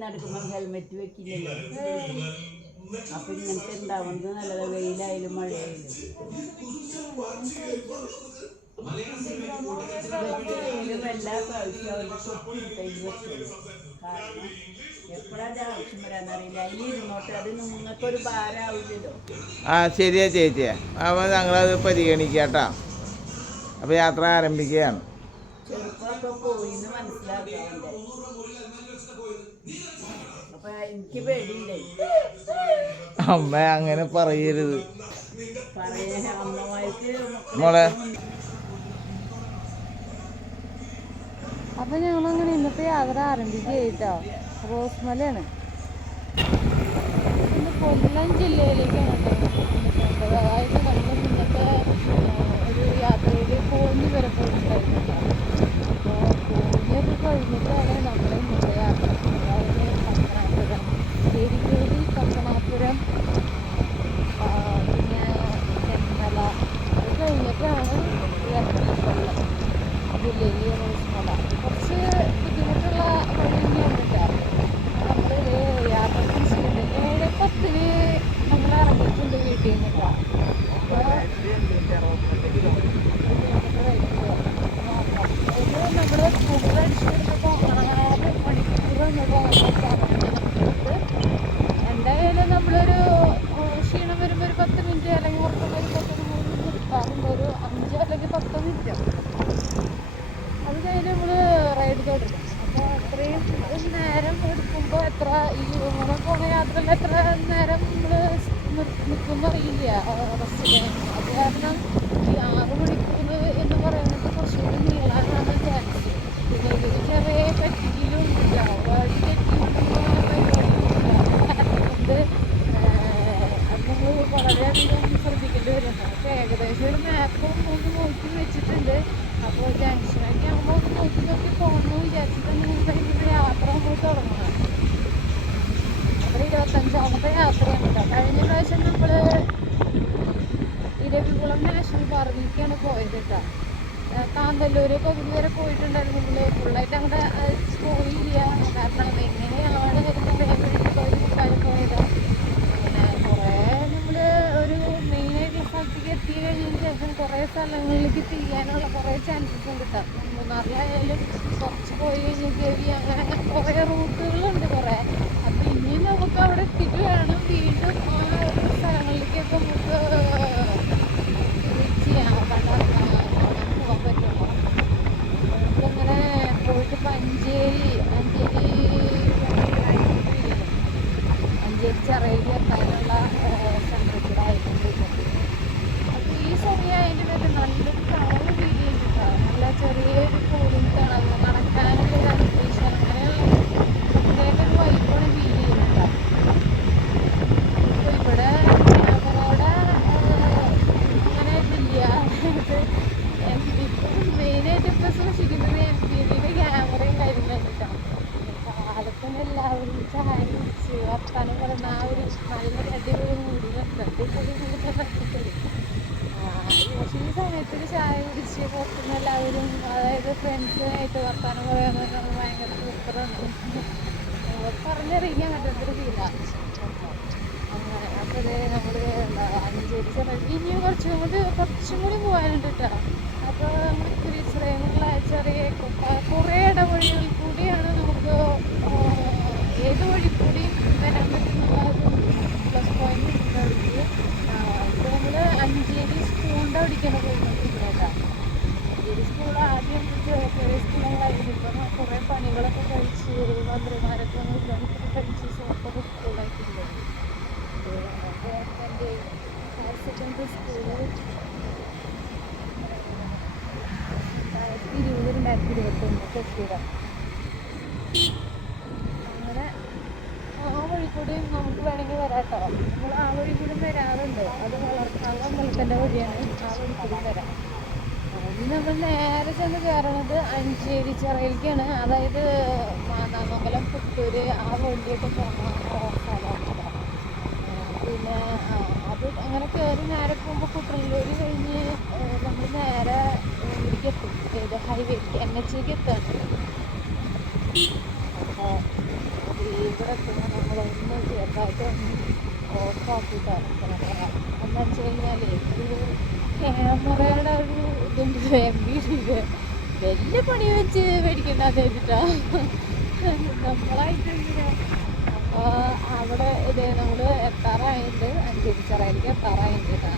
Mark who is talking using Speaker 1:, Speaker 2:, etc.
Speaker 1: നടക്കുമ്പോൾ ഹെൽമെറ്റ് വെക്കില്ലല്ലോ അപ്പൊ ഇങ്ങനത്തെ ഉണ്ടാവുന്നത് നല്ലത് വെയിലായാലും മഴയായാലും
Speaker 2: ആ ശരിയാ ചേച്ചിയാ അപ്പൊ ഞങ്ങളത് പരിഗണിക്കാട്ടോ. അപ്പോൾ യാത്ര ആരംഭിക്കുകയാണ്. അമ്മ അങ്ങനെ പറയരുത്. മോളെ.
Speaker 3: അപ്പൊ ഞങ്ങളങ്ങനെ ഇന്നത്തെ യാത്ര ആരംഭിക്കുകയായിട്ടോ. റോസ് ഇന്ന് കൊല്ലം ജില്ലയിലേക്കാണ് വന്നിട്ടുള്ളത്. അതായത് നമ്മൾ ഇന്നത്തെ ആ, ഒരു യാത്രയിൽ കോന്നി വരെ പോയിട്ടുണ്ടായിരുന്നു അപ്പോൾ കോന്നിയൊക്കെ കഴിഞ്ഞിട്ടാണ് നമ്മുടെ ഇന്നത്തെ യാത്ര അതായത് പത്തനാപുരം ശരിക്കേരി പത്തനാപുരം ആ, പിന്നെ തെന്മല വരുന്നത് കൊല്ലം ജില്ലയിൽ റോസ്മല കുറച്ച് ബുദ്ധിമുട്ടുള്ള വഴി തന്നെയാണ് കേട്ടോ നമ്മൾ യാത്ര തിരിച്ചിട്ടുണ്ട് ഏഴ് പത്തിന് നമ്മൾ ഇറങ്ങിയിട്ടുണ്ട് വീട്ടിൽ നിന്ന് അപ്പോൾ നമ്മൾ കൂടുതൽ അടിച്ചു കൊടുത്തപ്പോൾ ആറ് മണിക്കൂർ എന്തായാലും തുടരും അപ്പോൾ അത്രയും നേരം എടുക്കുമ്പോൾ എത്ര ഈ ഇങ്ങനെ എത്ര നേരം നമ്മൾ നിൽക്കുമെന്ന് അറിയില്ല ബസ്സിൽ അത് കാരണം എന്ന് പറയുന്നത് കുറച്ചുകൂടി നീളാനാണ് ചാൻസ് ഇതിൽ ചെറിയ തുടങ്ങുന്നത് നമ്മൾ ഇരുപത്തഞ്ചാമത്തെ യാത്രയാണ് കഴിഞ്ഞ പ്രാവശ്യം നമ്മൾ ഇരവികുളം നാഷണൽ പാർക്കിലേക്കാണ് പോയത് കേട്ടോ കാന്തല്ലൂര് പകുതി വരെ പോയിട്ടുണ്ടായിരുന്നു നമ്മൾ ഫുള്ളായിട്ട് അങ്ങോട്ട് പോയില്ല കാരണം എങ്ങനെയാണ് വരുന്നത് പോയതാണ് പിന്നെ കുറേ നമ്മൾ ഒരു മെയിനായിട്ടുള്ള സ്ഥലത്തേക്ക് എത്തി കഴിഞ്ഞതിന് ശേഷം കുറേ സ്ഥലങ്ങളിലേക്ക് തിരിയാനുള്ള കുറേ ചാൻസസ് ഉണ്ട് കേട്ടോ മൂന്നാറിലായാലും പോയി കഴിഞ്ഞ് ഗവി അങ്ങനെ കുറേ റൂട്ടുകളുണ്ട് സമയത്തിൽ ചായ കുടിച്ച് പുറത്തുനിന്ന് എല്ലാവരും അതായത് ഫ്രണ്ട്സുമായിട്ട് വർത്താനം പറയാനൊക്കെ ഭയങ്കര സൂപ്പറാണ് പറഞ്ഞറിയിക്കാൻ പറ്റാത്തൊരു ഫീലാണ് അങ്ങനെ അപ്പോൾ നമ്മൾ അഞ്ചേരി ചെറിയ ഇനിയും കുറച്ചും കൂടി കുറച്ചും കൂടി പോകാനുണ്ട് കേട്ടോ അപ്പോൾ നമ്മൾ തിരിച്ചറിയാനുള്ള ചെറിയ കൊ- ഗവൺമെന്റ് ഹയർ സെക്കൻഡറി സ്കൂൾ രണ്ടായിരത്തി ഇരുപത് രണ്ടായിരത്തി ഇരുപത്തൊന്ന് കെട്ടിടം അങ്ങനെ ആ വഴി കൂടി നമുക്ക് വേണമെങ്കിൽ വരാട്ടോ നമ്മൾ ആ വഴി കൂടി വരാറുണ്ട് അത് വളർത്താൻ അമ്പലത്തിന്റെ വഴിയാണ് ആ വഴി കൂടി വരാം നമ്മൾ നേരെ ചെന്ന് കയറണത് അഞ്ചേരി ചിറയിലേക്കാണ് അതായത് മാന്നാമംഗലം പുത്തൂര് ആ കേട്ടോ. ആ, പിന്നെ അത് അങ്ങനെ കയറി നേരെ പോകുമ്പോൾ കുട്ടനല്ലൂർ കഴിഞ്ഞ് നമ്മൾ നേരെ എത്തും. ഏത് ഹൈവേക്ക് എൻ എച്ചിലേക്ക് അപ്പോൾ ഇവിടെ എത്തുമ്പോൾ നമ്മളൊന്ന് ചെറുതായിട്ട് ഓഫാക്കിയിട്ട് ഇറക്കണം. എന്താ വെച്ച് കഴിഞ്ഞാൽ ഒരു ക്യാമറയുടെ ഒരു ഇതുണ്ട്. എം ബി വലിയ പണി വെച്ച് മേടിക്കണ്ടെന്ന് വെച്ചിട്ടാ. നമ്മളായിട്ട് അവിടെ ഇത് നമ്മൾ എത്താറായിട്ട് തിരിച്ചറയിലേക്ക് എത്താറായിട്ട് കേട്ടോ.